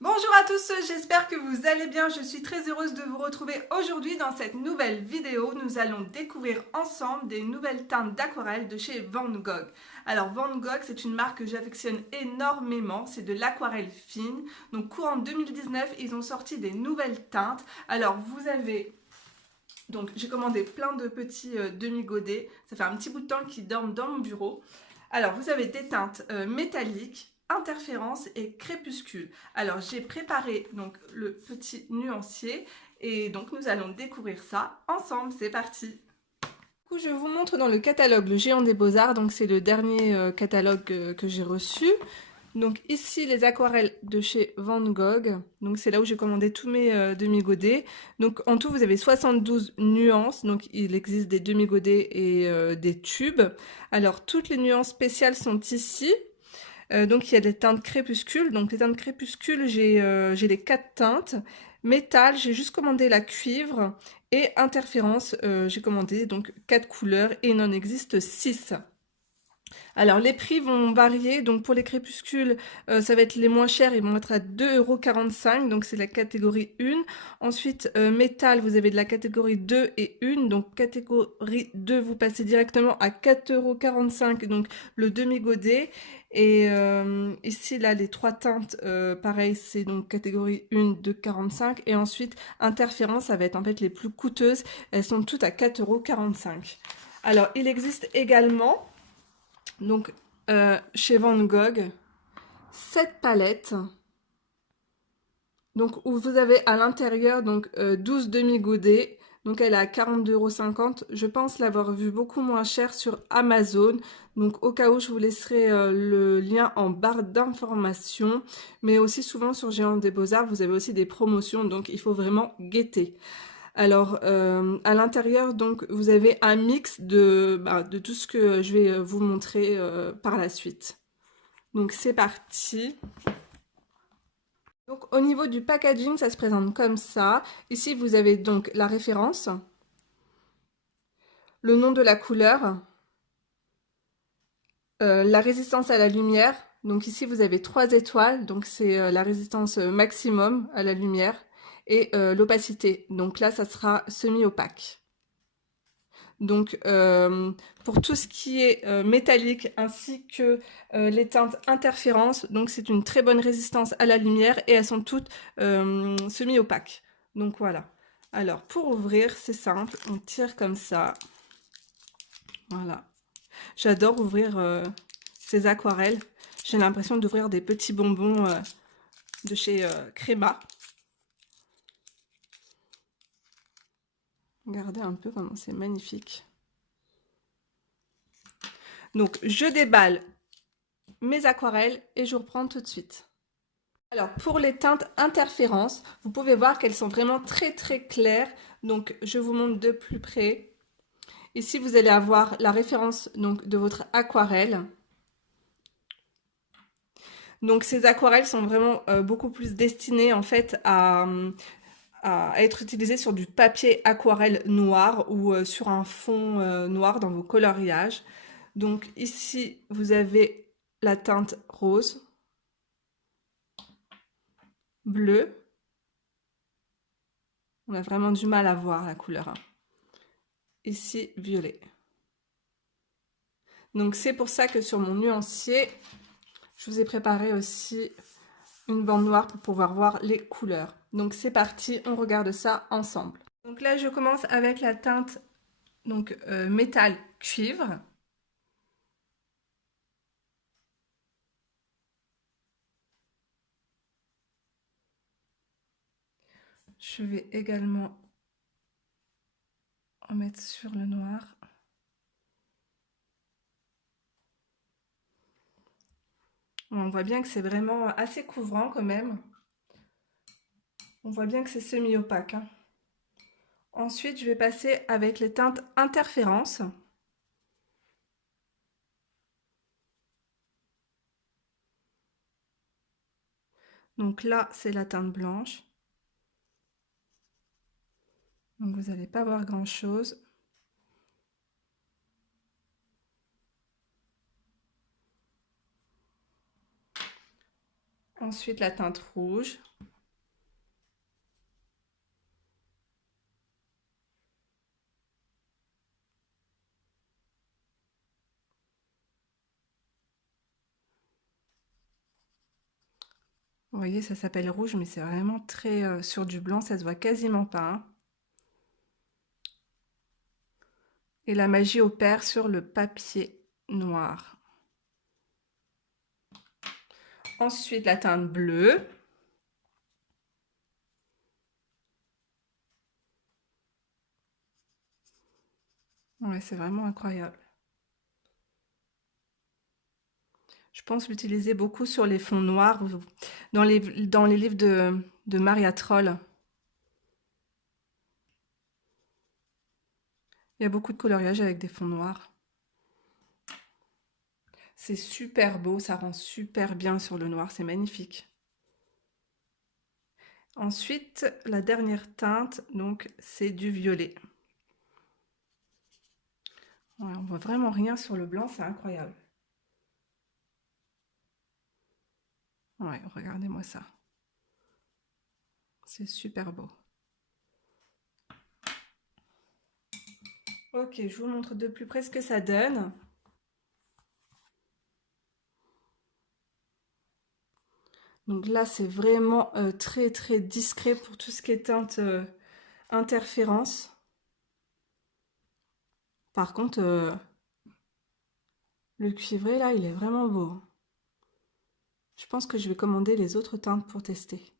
Bonjour à tous, j'espère que vous allez bien. Je suis très heureuse de vous retrouver aujourd'hui dans cette nouvelle vidéo. Nous allons découvrir ensemble des nouvelles teintes d'aquarelle de chez Van Gogh. Alors Van Gogh, c'est une marque que j'affectionne énormément, c'est de l'aquarelle fine. Donc courant 2019, ils ont sorti des nouvelles teintes. Alors vous avez... Donc j'ai commandé plein de petits demi-godets. Ça fait un petit bout de temps qu'ils dorment dans mon bureau. Alors, vous avez des teintes métalliques, interférence et crépuscule. Alors, j'ai préparé donc le petit nuancier et donc nous allons découvrir ça ensemble. C'est parti. Du coup, je vous montre dans le catalogue Le Géant des Beaux-Arts. Donc, c'est le dernier catalogue que j'ai reçu. Donc ici les aquarelles de chez Van Gogh. Donc c'est là où j'ai commandé tous mes demi-godets. Donc en tout vous avez 72 nuances. Donc il existe des demi-godets et des tubes. Alors toutes les nuances spéciales sont ici. Donc il y a des teintes crépuscules. Donc les teintes crépuscules j'ai les 4 teintes. Métal, j'ai juste commandé la cuivre. Et interférence, j'ai commandé donc 4 couleurs et il en existe 6. Alors les prix vont varier, donc pour les crépuscules, ça va être les moins chers, ils vont être à 2,45 €, donc c'est la catégorie 1. Ensuite, métal, vous avez de la catégorie 2 et 1, donc catégorie 2, vous passez directement à 4,45 €, donc le demi-godet. Et ici, là, les trois teintes, pareil, c'est donc catégorie 1, 2,45 €. Et ensuite, interférence, ça va être en fait les plus coûteuses, elles sont toutes à 4,45 €. Alors, il existe également donc, chez Van Gogh, cette palette, donc où vous avez à l'intérieur donc 12 demi-godets. Donc elle est à 42,50 €. Je pense l'avoir vu beaucoup moins cher sur Amazon. Donc au cas où, je vous laisserai le lien en barre d'information. Mais aussi souvent sur Géant des Beaux-Arts, vous avez aussi des promotions. Donc il faut vraiment guetter. Alors, à l'intérieur, donc, vous avez un mix de tout ce que je vais vous montrer par la suite. Donc, c'est parti. Donc, au niveau du packaging, ça se présente comme ça. Ici, vous avez donc la référence, le nom de la couleur, la résistance à la lumière. Donc ici, vous avez 3 étoiles, donc c'est la résistance maximum à la lumière, et l'opacité. Donc là, ça sera semi-opaque. Donc, pour tout ce qui est métallique ainsi que les teintes interférences, donc c'est une très bonne résistance à la lumière et elles sont toutes semi-opaques. Donc voilà. Alors, pour ouvrir, c'est simple, on tire comme ça. Voilà. J'adore ouvrir ces aquarelles. J'ai l'impression d'ouvrir des petits bonbons de chez Créma. Regardez un peu comment c'est magnifique. Donc, je déballe mes aquarelles et je reprends tout de suite. Alors, pour les teintes interférences, vous pouvez voir qu'elles sont vraiment très très claires. Donc, je vous montre de plus près. Ici, vous allez avoir la référence donc, de votre aquarelle. Donc, ces aquarelles sont vraiment beaucoup plus destinées en fait à être utilisées sur du papier aquarelle noir ou sur un fond noir dans vos coloriages. Donc, ici, vous avez la teinte rose, bleu. On a vraiment du mal à voir la couleur, hein. Ici, violet. Donc c'est pour ça que sur mon nuancier, je vous ai préparé aussi une bande noire pour pouvoir voir les couleurs. Donc c'est parti, on regarde ça ensemble. Donc là, je commence avec la teinte donc métal cuivre. Je vais également en mettre sur le noir. On voit bien que c'est vraiment assez couvrant quand même. On voit bien que c'est semi-opaque, hein. Ensuite, je vais passer avec les teintes interférences. Donc là, c'est la teinte blanche. Donc vous n'allez pas voir grand-chose. Ensuite, la teinte rouge. Vous voyez, ça s'appelle rouge, mais c'est vraiment très sur du blanc, ça se voit quasiment pas, hein. Et la magie opère sur le papier noir. Ensuite, la teinte bleue. Ouais, c'est vraiment incroyable. Je pense l'utiliser beaucoup sur les fonds noirs, dans les livres de Maria Troll. Il y a beaucoup de coloriage avec des fonds noirs. C'est super beau, ça rend super bien sur le noir, c'est magnifique. Ensuite, la dernière teinte, donc, c'est du violet. Ouais, on voit vraiment rien sur le blanc, c'est incroyable. Ouais, regardez-moi ça. C'est super beau. Ok, je vous montre de plus près ce que ça donne. Donc là, c'est vraiment très très discret pour tout ce qui est teinte interférence. Par contre, le cuivré là, il est vraiment beau. Je pense que je vais commander les autres teintes pour tester.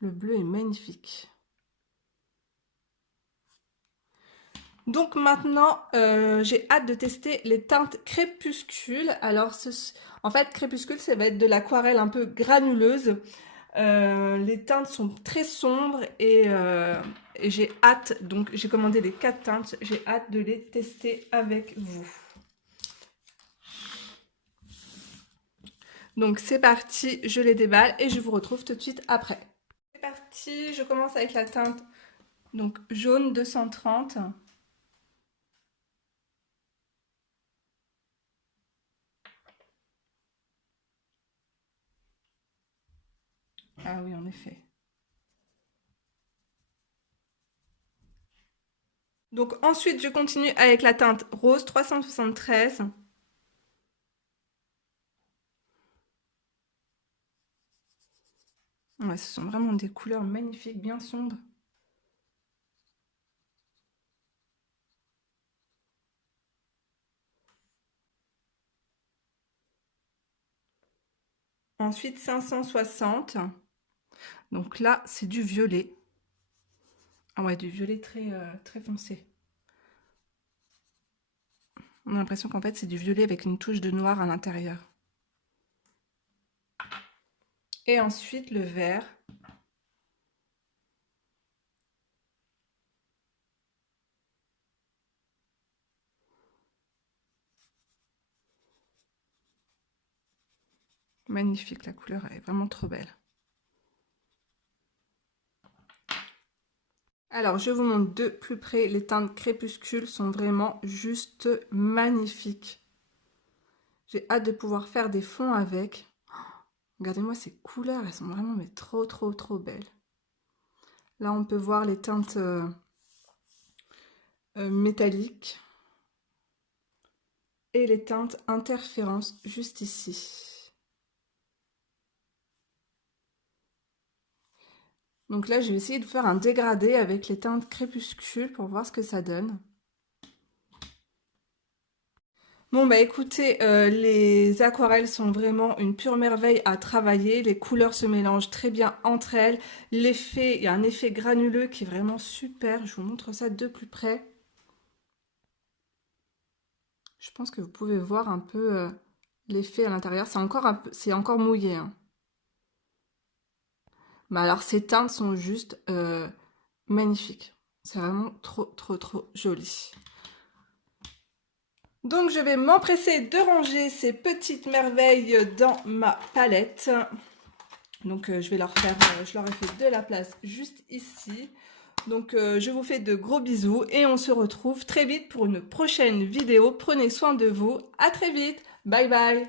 Le bleu est magnifique. Donc maintenant, j'ai hâte de tester les teintes crépuscule. Alors, en fait, crépuscule, ça va être de l'aquarelle un peu granuleuse. Les teintes sont très sombres et j'ai hâte, donc j'ai commandé les 4 teintes, j'ai hâte de les tester avec vous. Donc c'est parti, je les déballe et je vous retrouve tout de suite après. C'est parti, je commence avec la teinte donc jaune 230. Ah oui, en effet. Donc ensuite, je continue avec la teinte rose 373. Ouais, ce sont vraiment des couleurs magnifiques, bien sombres. Ensuite, 560. Donc là, c'est du violet. Ah ouais, du violet très foncé. On a l'impression qu'en fait, c'est du violet avec une touche de noir à l'intérieur. Et ensuite, le vert. Magnifique, la couleur est vraiment trop belle. Alors, je vous montre de plus près. Les teintes crépuscule sont vraiment juste magnifiques. J'ai hâte de pouvoir faire des fonds avec. Regardez-moi ces couleurs, elles sont vraiment mais trop belles. Là, on peut voir les teintes métalliques et les teintes interférences juste ici. Donc là, je vais essayer de faire un dégradé avec les teintes crépuscule pour voir ce que ça donne. Bon bah écoutez, les aquarelles sont vraiment une pure merveille à travailler. Les couleurs se mélangent très bien entre elles. L'effet, il y a un effet granuleux qui est vraiment super. Je vous montre ça de plus près. Je pense que vous pouvez voir un peu l'effet à l'intérieur. C'est encore mouillé, hein. Mais alors ces teintes sont juste magnifiques. C'est vraiment trop joli. Donc je vais m'empresser de ranger ces petites merveilles dans ma palette. Donc je vais leur faire, je leur ai fait de la place juste ici. Donc je vous fais de gros bisous et on se retrouve très vite pour une prochaine vidéo. Prenez soin de vous. À très vite. Bye bye.